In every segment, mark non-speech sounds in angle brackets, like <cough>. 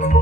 thank you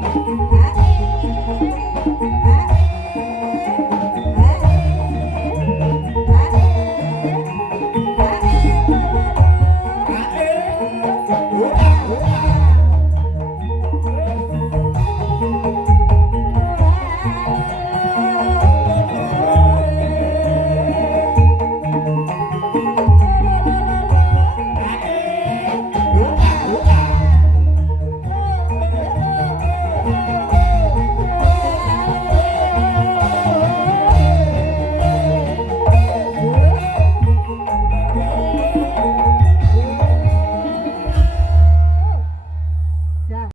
Thank <laughs> you.